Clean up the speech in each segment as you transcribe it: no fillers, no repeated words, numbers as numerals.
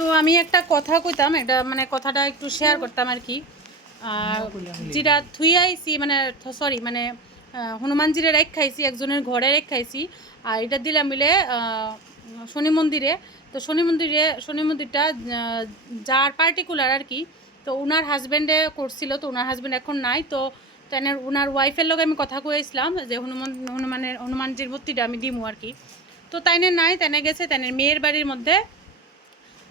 তো আমি একটা কথা কইতাম, একটা মানে কথাটা একটু শেয়ার করতাম আর কি। যেটা থুই আইছি মানে সরি মানে হনুমানজিরে রেখ খাইছি, একজনের ঘরে রেখ খাইছি। আর এটা দিলাম মিলে শনি মন্দিরে। তো শনি মন্দিরটা যার পার্টিকুলার আর কি। তো ওনার হাজব্যান্ডে করছিল, তো ওনার হাজব্যান্ড এখন নাই। তো তেনের ওনার ওয়াইফের লগে আমি কথা কয়েছিলাম যে হনুমানজির মূর্তিটা আমি দিমু আর কি। তো তাইনে নাই, তেনে গেছে তেনের মেয়ের বাড়ির মধ্যে।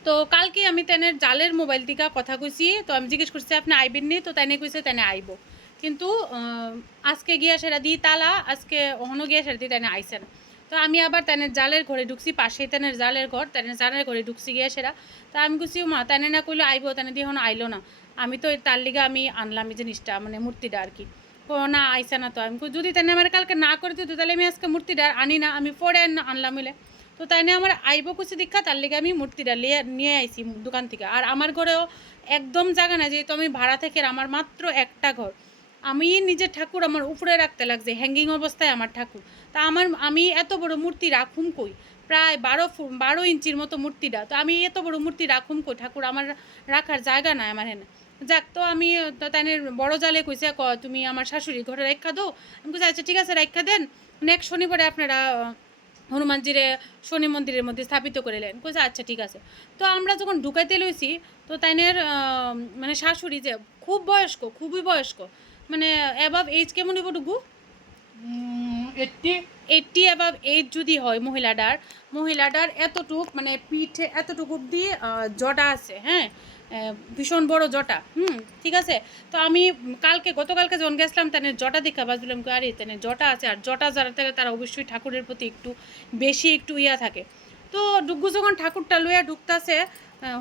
তো কালকে আমি তেনের জালের মোবাইল থেকে কথা কইছি। তো আমি জিজ্ঞেস করছি আপনি আইবেন নি, তো তাইনে কইছে তেনে আইব। কিন্তু আজকে গিয়া সেটা দিই তালা, আজকে অহনো গিয়া সেটা দিয়ে তেনে আইসে না। তো আমি আবার তেনের জালের ঘরে ঢুকছি, পাশেই তেনের জালের ঘর, তেনের জালের ঘরে ঢুকছি গিয়া সেটা। তা আমি কইছি মা তেনে না কইলো আইব, তেনে দিয়ে এখনো আইলো না। আমি তো তার লিগে আমি আনলাম এই জিনিসটা, মানে মূর্তিটা আর কি। না আইসে না। তো আমি যদি তেনে আমার কালকে না করে দিত তাহলে আমি আজকে মূর্তিটা আনি না, আমি পরে আনলাম মিলে। তো তাই নিয়ে আমার আইব কুচি দীক্ষা, তার লেগে আমি মূর্তিটা নিয়ে আইছি দোকান থেকে। আর আমার ঘরেও একদম জায়গা না, যেহেতু আমি ভাড়া থেকে, আমার মাত্র একটা ঘর। আমি নিজের ঠাকুর আমার উপরে রাখতে লাগছে, হ্যাঙ্গিং অবস্থায় আমার ঠাকুর। তা আমি এত বড় মূর্তি রাখুম কই? প্রায় 12 ইঞ্চির মতো মূর্তিটা। তো আমি এত বড় মূর্তি রাখুম কই? ঠাকুর আমার রাখার জায়গা নাই আমার হেনে। যাক, তো আমি তো তাই বড় জালে কইছে তুমি আমার শাশুড়ি ঘরে রেখা দাও। আমি কইছি আচ্ছা ঠিক আছে রেখা দেন, নেক্সট শনিবারে আপনারা হনুমানজিরে শনি মন্দিরের মধ্যে স্থাপিত করিলেন। কইছে আচ্ছা ঠিক আছে। তো আমরা যখন ঢুকাইতে লইছি, তো তাইনের মানে শাশুড়ি যে খুব বয়স্ক, খুবই বয়স্ক, মানে অ্যাবাভ এইজ কেমন হইব ডুগু? 80 অ্যাবাভ এইজ যদি হয় মহিলাটার এতটুক মানে পিঠে এতটুকু অব্দি জটা আছে, হ্যাঁ, ভীষণ বড় জটা। ঠিক আছে। তো আমি গতকালকে যখন গেছিলাম তাদের জটা দেখা বাজলাম, আরে তাদের জটা আছে। আর জটা যারা থাকে তারা অবশ্যই ঠাকুরের প্রতি একটু বেশি একটু ইয়া থাকে। তো ডুগ্গু যখন ঠাকুরটা লইয়া ঢুকতাছে,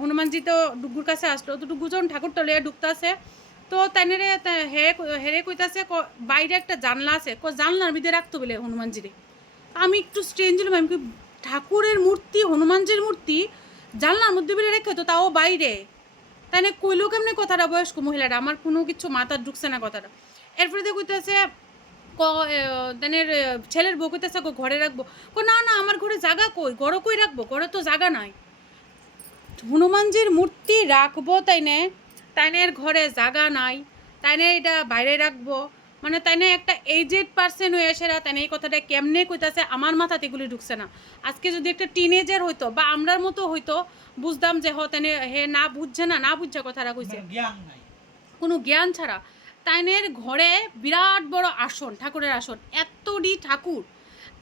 হনুমানজি তো ডুগ্গুর কাছে আসলো। তো ডুগ্গু যখন ঠাকুরটা লইয়া ঢুকতাছে, তো তাইনেরে হেরে কইতাছে বাইরে একটা জানলা আছে, জানলার ভিতরে রাখতো বলে হনুমানজিরে। আমি একটু স্ট্রেঞ্জ হলাম, আমি ঠাকুরের মূর্তি, হনুমানজির মূর্তি জানলার মধ্যে বেরিয়ে রেখে, তো তাও বাইরে। তাই না কইলো কেমনে কথাটা বয়স্ক মহিলাটা? আমার কোনো কিছু মাথার ঢুকছে না কথাটা। এরপরে দিয়ে কইতেছে তাদের ছেলের বউ কইতেছে ঘরে রাখবো। না না, আমার ঘরে জায়গা কই? ঘরে কই রাখবো? ঘরে তো জায়গা নাই। হনুমানজির মূর্তি রাখবো তাইনের ঘরে জায়গা নাই, তাইনে এটা বাইরে রাখবো? মানে তাইনে একটা এজেড পার্সন হয়ে এসে তাইনে এই কথাটা কেমনে কইতাছে আমার মাথাতে এগুলি ঢুকছে না। আজকে যদি একটা টিনেজার হইতো বা আমরার মতো হইতো, বুঝতাম যে তাইনে হে না বুঝছে না বুঝছে কথাটা কইছে, কোনো জ্ঞান ছাড়া। তাইনের ঘরে বিরাট বড় আসন, ঠাকুরের আসন, এতটি ঠাকুর।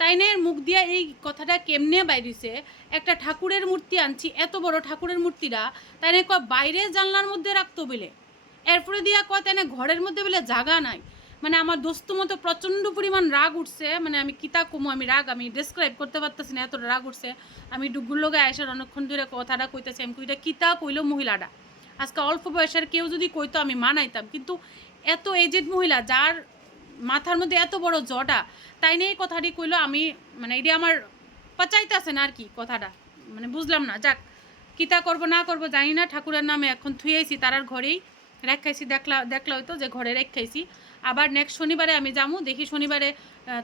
তাইনের মুখ দিয়া এই কথাটা কেমনে বাইরেছে? একটা ঠাকুরের মূর্তি আনছি, এত বড় ঠাকুরের মূর্তিটা তাইনে বাইরে জানলার মধ্যে রাখতো বলে। এরপরে দিয়া তাইনে ঘরের মধ্যে বলে জায়গা নাই। মানে আমার দোস্ত মতো প্রচণ্ড পরিমাণ রাগ উঠছে, মানে আমি কিতা কমো, আমি রাগ আমি ডেসক্রাইব করতে পারতেছি না, এত রাগ উঠছে। আমি ডুগুর লোকে আসার অনেকক্ষণ ধরে কথাটা কইতেছি, আমি কইটা কিতা কইলো মহিলাটা। আজকে অল্প বয়সের কেউ যদি কইতো আমি মানাইতাম, কিন্তু এত এজেড মহিলা যার মাথার মধ্যে এত বড় জটা, তাই নিয়ে এই কথাটি কইলো। আমি মানে এটা আমার পাচাইতেছে না আর কি কথাটা, মানে বুঝলাম না। যাক, কিতা করব না করব জানি না। ঠাকুরের নামে এখন থুয়েছি তারার ঘরেই রেখাইছি, দেখলা হয়তো যে ঘরে রেখাইছি। আবার নেক্সট শনিবারে আমি যাবো, দেখি শনিবারে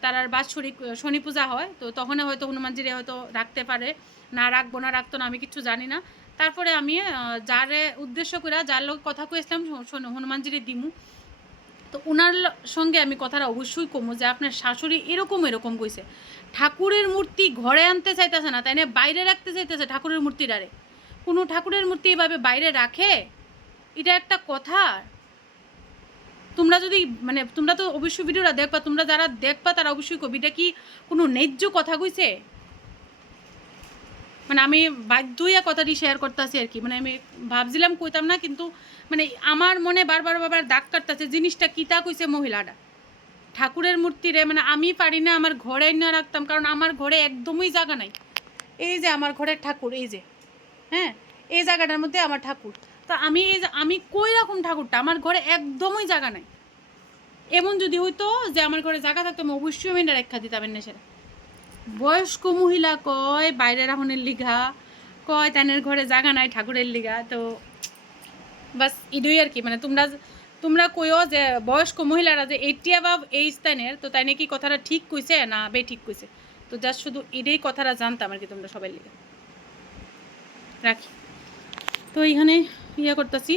তারার বাৎসরিক শনি পূজা হয়, তো তখন হয়তো হনুমানজিরে হয়তো রাখতে পারে, না রাখবো না রাখতো না আমি কিছু জানি না। তারপরে আমি যারে উদ্দেশ্য করে যার লোক কথা কইছিলাম হনুমানজিরে দিমু, তো ওনার সঙ্গে আমি কথাটা অবশ্যই কমো যে আপনার শাশুড়ি এরকম কইছে, ঠাকুরের মূর্তি ঘরে আনতে চাইতেছে না, তাই না বাইরে রাখতে চাইতেছে ঠাকুরের মূর্তিটারে। কোনো ঠাকুরের মূর্তি এভাবে বাইরে রাখে? এটা একটা কথা? তোমরা যদি মানে তোমরা তো অবশ্যই ভিডিওটা দেখবা, তোমরা যারা দেখবা তারা অবশ্যই কবি, এটা কি কোনো ন্যায্য কথা কইছে? মানে আমি বাধ্য হইয়া কথাটি শেয়ার করতেছি আর কি। মানে আমি ভাবছিলাম কইতাম না, কিন্তু মানে আমার মনে বারবার দাগ কাটতেছে জিনিসটা কিতা কইছে মহিলাটা। ঠাকুরের মূর্তিরে মানে আমি পারি না আমার ঘরে না রাখতাম, কারণ আমার ঘরে একদমই জায়গা নাই। এই যে আমার ঘরের ঠাকুর, এই যে, হ্যাঁ, এই জায়গাটার মধ্যে আমার ঠাকুর। তো আমি কই রকম ঠাকুরটা, আমার ঘরে একদমই জায়গা নাই। এমন যদি হইতো যে আমার ঘরে জায়গা থাকতো, আমি অবশ্যই আমি রেখা দিতাম না। সেটা বয়স্ক মহিলা কয় বাইরে রাহনের লিগা, কয় তানের ঘরে জায়গা নাই ঠাকুরের লিগা। তো বাস ইডুই আর কি। মানে তোমরা কইও যে বয়স্ক মহিলারা যে 80 অ্যাবাভ এইজ তাইনের, তো তাই নাকি কথাটা ঠিক কইছে না বে ঠিক কইছে। তো জাস্ট শুধু এটাই কথাটা জানতাম আর কি তোমরা সবাই লিগা। রাখি। তো এইখানে ইয়ে করতেছি,